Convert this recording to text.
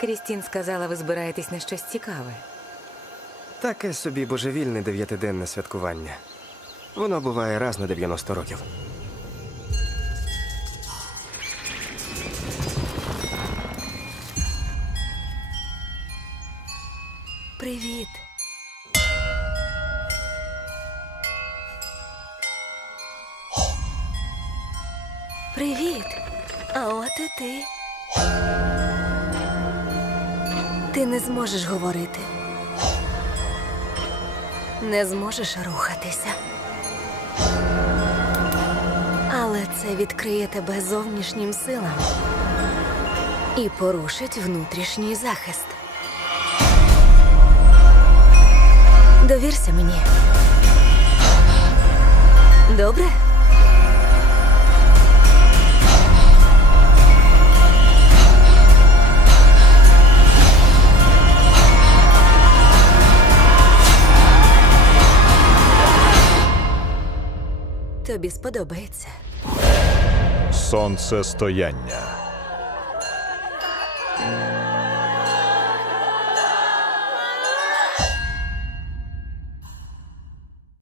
Крістін сказала, ви збираєтесь на щось цікаве. Таке собі божевільне дев'ятиденне святкування. Воно буває раз на 90 років. Привіт. Привіт. А от і ти. Ти не зможеш говорити. Не зможеш рухатися. Але це відкриє тебе зовнішнім силам і порушить внутрішній захист. Довірся мені. Добре? Тобі сподобається. Сонцестояння.